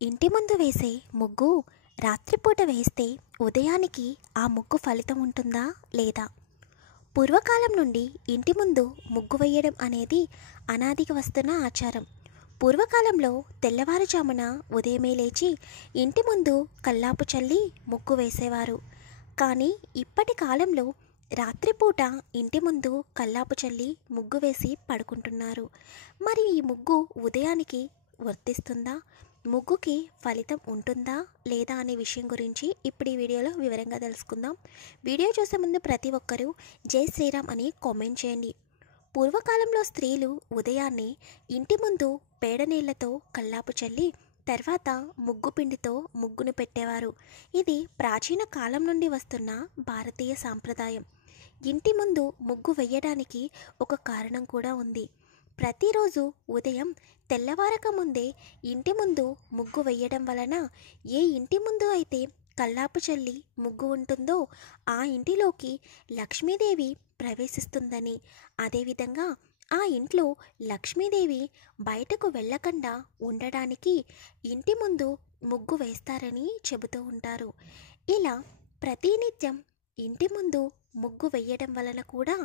ఇంటి ముందు వేసే ముగ్గు రాత్రిపూట వేస్తే ఉదయానికి ఆ ముగ్గు ఫలితం ఉంటుందా లేదా? పూర్వకాలం నుండి ఇంటి ముందు ముగ్గు వేయడం అనేది అనాదిగా వస్తున్న ఆచారం. పూర్వకాలంలో తెల్లవారుజామున ఉదయమే లేచి ఇంటి ముందు కల్లాపు చల్లి ముగ్గు వేసేవారు. కానీ ఇప్పటి కాలంలో రాత్రిపూట ఇంటి ముందు కల్లాపు చల్లి ముగ్గు వేసి పడుకుంటున్నారు. మరి ఈ ముగ్గు ఉదయానికి వర్తిస్తుందా? ముగ్గుకి ఫలితం ఉంటుందా లేదా అనే విషయం గురించి ఇప్పుడు ఈ వీడియోలో వివరంగా తెలుసుకుందాం. వీడియో చూసే ముందు ప్రతి ఒక్కరూ జై శ్రీరామ్ అని కామెంట్ చేయండి. పూర్వకాలంలో స్త్రీలు ఉదయాన్నే ఇంటి ముందు పేడ నీళ్లతో కల్లాపు చల్లి తర్వాత ముగ్గు పిండితో ముగ్గును పెట్టేవారు. ఇది ప్రాచీన కాలం నుండి వస్తున్న భారతీయ సాంప్రదాయం. ఇంటి ముందు ముగ్గు వేయడానికి ఒక కారణం కూడా ఉంది. ప్రతిరోజు ఉదయం తెల్లవారక ముందే ఇంటి ముందు ముగ్గు వేయడం వలన ఏ ఇంటి ముందు అయితే కల్లాపు చల్లి ముగ్గు ఉంటుందో ఆ ఇంటిలోకి లక్ష్మీదేవి ప్రవేశిస్తుందని, అదేవిధంగా ఆ ఇంట్లో లక్ష్మీదేవి బయటకు వెళ్ళకుండా ఉండడానికి ఇంటి ముందు ముగ్గు వేస్తారని చెబుతూ ఉంటారు. ఇలా ప్రతినిత్యం ఇంటి ముందు ముగ్గు వేయడం వలన కూడా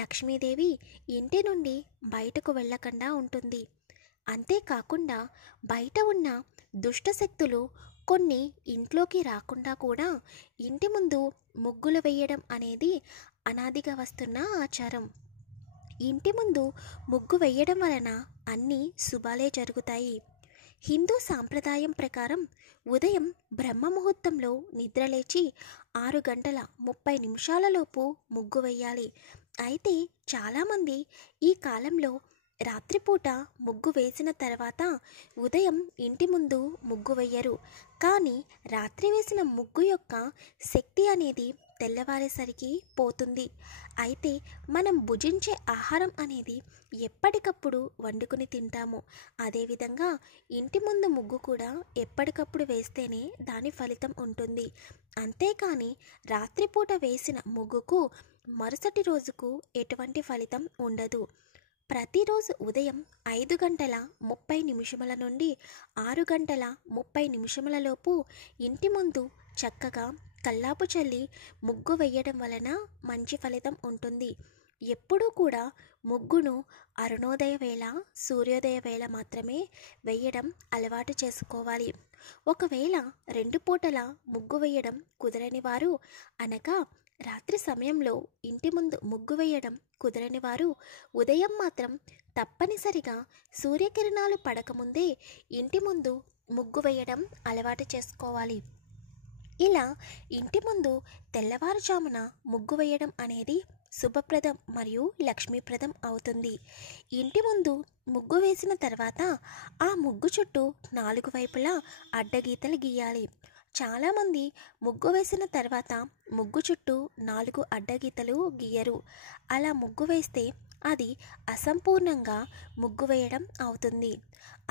లక్ష్మీదేవి ఇంటి నుండి బయటకు వెళ్ళకుండా ఉంటుంది. అంతేకాకుండా బయట ఉన్న దుష్టశక్తులు కొన్ని ఇంట్లోకి రాకుండా కూడా ఇంటి ముందు ముగ్గులు వేయడం అనేది అనాదిగా వస్తున్న ఆచారం. ఇంటి ముందు ముగ్గు వేయడం వలన అన్ని శుభాలే జరుగుతాయి. హిందూ సాంప్రదాయం ప్రకారం ఉదయం బ్రహ్మ ముహూర్తంలో నిద్రలేచి 6 గంటల 30 నిమిషాలలోపు ముగ్గు వేయాలి. అయితే చాలామంది ఈ కాలంలో రాత్రిపూట ముగ్గు వేసిన తర్వాత ఉదయం ఇంటి ముందు ముగ్గు వేయరు. కానీ రాత్రి వేసిన ముగ్గు యొక్క శక్తి అనేది తెల్లవారేసరికి పోతుంది. అయితే మనం భుజించే ఆహారం అనేది ఎప్పటికప్పుడు వండుకుని తింటాము. అదేవిధంగా ఇంటి ముందు ముగ్గు కూడా ఎప్పటికప్పుడు వేస్తేనే దాని ఫలితం ఉంటుంది. అంతేకాని రాత్రిపూట వేసిన ముగ్గుకు మరుసటి రోజుకు ఎటువంటి ఫలితం ఉండదు. ప్రతిరోజు ఉదయం 5 గంటల 30 నిమిషముల నుండి 6 గంటల 30 నిమిషములలోపు ఇంటి ముందు చక్కగా కల్లాపు చల్లి ముగ్గు వేయడం వలన మంచి ఫలితం ఉంటుంది. ఎప్పుడూ కూడా ముగ్గును అరుణోదయ వేళ, సూర్యోదయ వేళ మాత్రమే వేయడం అలవాటు చేసుకోవాలి. ఒకవేళ 2 పూటల ముగ్గు వేయడం కుదరని వారు, అనగా రాత్రి సమయంలో ఇంటి ముందు ముగ్గు వేయడం కుదరని వారు ఉదయం మాత్రం తప్పనిసరిగా సూర్యకిరణాలు పడకముందే ఇంటి ముందు ముగ్గు వేయడం అలవాటు చేసుకోవాలి. ఇలా ఇంటి ముందు తెల్లవారుజామున ముగ్గు వేయడం అనేది శుభప్రదం మరియు లక్ష్మీప్రదం అవుతుంది. ఇంటి ముందు ముగ్గు వేసిన తర్వాత ఆ ముగ్గు చుట్టూ 4 వైపులా అడ్డగీతలు గీయాలి. చాలామంది ముగ్గు వేసిన తర్వాత ముగ్గు చుట్టూ 4 అడ్డగీతలు గీయరు. అలా ముగ్గు వేస్తే అది అసంపూర్ణంగా ముగ్గు వేయడం అవుతుంది.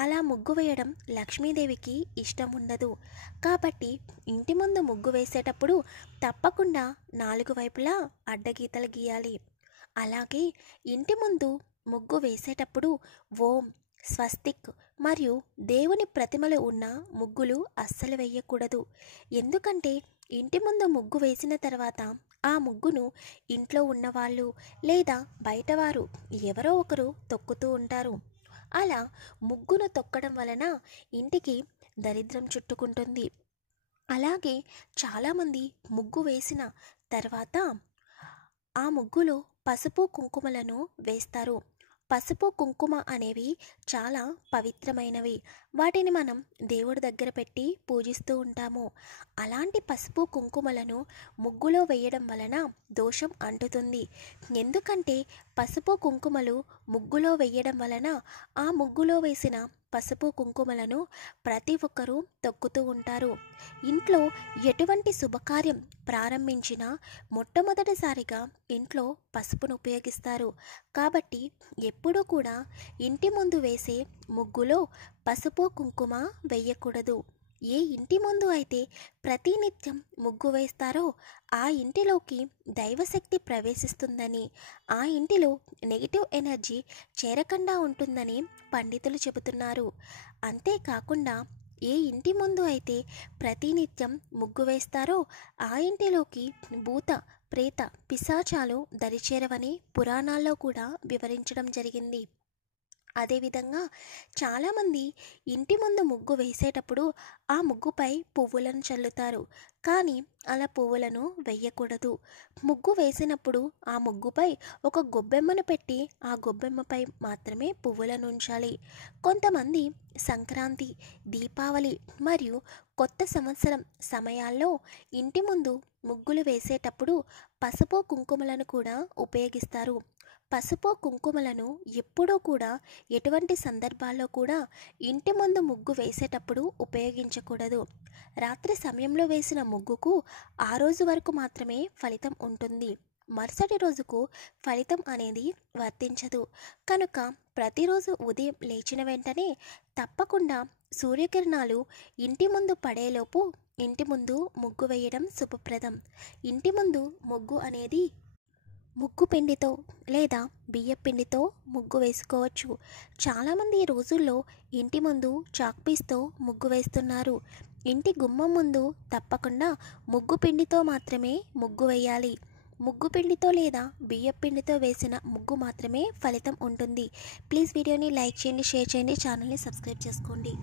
అలా ముగ్గు వేయడం లక్ష్మీదేవికి ఇష్టం ఉండదు. కాబట్టి ఇంటి ముందు ముగ్గు వేసేటప్పుడు తప్పకుండా 4 వైపులా అడ్డగీతలు గీయాలి. అలాగే ఇంటి ముందు ముగ్గు వేసేటప్పుడు ఓం, స్వస్తిక్ మరియు దేవుని ప్రతిమలు ఉన్న ముగ్గులు అస్సలు వేయకూడదు. ఎందుకంటే ఇంటి ముందు ముగ్గు వేసిన తర్వాత ఆ ముగ్గును ఇంట్లో ఉన్నవాళ్ళు లేదా బయటవారు ఎవరో ఒకరు తొక్కుతూ ఉంటారు. అలా ముగ్గును తొక్కడం వలన ఇంటికి దరిద్రం చుట్టుకుంటుంది. అలాగే చాలామంది ముగ్గు వేసిన తర్వాత ఆ ముగ్గులో పసుపు కుంకుమలను వేస్తారు. పసుపు కుంకుమ అనేవి చాలా పవిత్రమైనవి. వాటిని మనం దేవుడి దగ్గర పెట్టి పూజిస్తూ ఉంటాము. అలాంటి పసుపు కుంకుమలను ముగ్గులో వేయడం వలన దోషం అంటుతుంది. ఎందుకంటే పసుపు కుంకుమలు ముగ్గులో వేయడం వలన ఆ ముగ్గులో వేసిన పసుపు కుంకుమలను ప్రతి ఒక్కరూ తొక్కుతూ ఉంటారు. ఇంట్లో ఎటువంటి శుభకార్యం ప్రారంభించినా మొట్టమొదటిసారిగా ఇంట్లో పసుపును ఉపయోగిస్తారు. కాబట్టి ఎప్పుడూ కూడా ఇంటి ముందు వేసే ముగ్గులో పసుపు కుంకుమ వేయకూడదు. ఏ ఇంటి ముందు అయితే ప్రతినిత్యం ముగ్గు వేస్తారో ఆ ఇంటిలోకి దైవశక్తి ప్రవేశిస్తుందని, ఆ ఇంటిలో నెగిటివ్ ఎనర్జీ చేరకుండా ఉంటుందని పండితులు చెబుతున్నారు. అంతేకాకుండా ఏ ఇంటి ముందు అయితే ప్రతినిత్యం ముగ్గు వేస్తారో ఆ ఇంటిలోకి భూత ప్రేత పిశాచాలు దరిచేరవని పురాణాల్లో కూడా వివరించడం జరిగింది. అదేవిధంగా చాలామంది ఇంటి ముందు ముగ్గు వేసేటప్పుడు ఆ ముగ్గుపై పువ్వులను చల్లుతారు. కానీ అలా పువ్వులను వేయకూడదు. ముగ్గు వేసినప్పుడు ఆ ముగ్గుపై ఒక గొబ్బెమ్మను పెట్టి ఆ గొబ్బెమ్మపై మాత్రమే పువ్వులను ఉంచాలి. కొంతమంది సంక్రాంతి, దీపావళి మరియు కొత్త సంవత్సరం సమయాల్లో ఇంటి ముందు ముగ్గులు వేసేటప్పుడు పసుపు కుంకుమలను కూడా ఉపయోగిస్తారు. పసుపు కుంకుమలను ఎప్పుడూ కూడా ఎటువంటి సందర్భాల్లో కూడా ఇంటి ముందు ముగ్గు వేసేటప్పుడు ఉపయోగించకూడదు. రాత్రి సమయంలో వేసిన ముగ్గుకు ఆ రోజు వరకు మాత్రమే ఫలితం ఉంటుంది. మరుసటి రోజుకు ఫలితం అనేది వర్తించదు. కనుక ప్రతిరోజు ఉదయం లేచిన వెంటనే తప్పకుండా సూర్యకిరణాలు ఇంటి ముందు పడేలోపు ఇంటి ముందు ముగ్గు వేయడం శుభప్రదం. ఇంటి ముందు ముగ్గు అనేది ముగ్గు పిండితో లేదా బియ్యం పిండితో ముగ్గు వేసుకోవచ్చు. చాలామంది ఈ రోజుల్లో ఇంటి ముందు చాక్పీస్తో ముగ్గు వేస్తున్నారు. ఇంటి గుమ్మం ముందు తప్పకుండా ముగ్గు పిండితో మాత్రమే ముగ్గు వేయాలి. ముగ్గు పిండితో లేదా బియ్యం పిండితో వేసిన ముగ్గు మాత్రమే ఫలితం ఉంటుంది. ప్లీజ్ వీడియోని లైక్ చేయండి, షేర్ చేయండి, ఛానల్ని సబ్స్క్రైబ్ చేసుకోండి.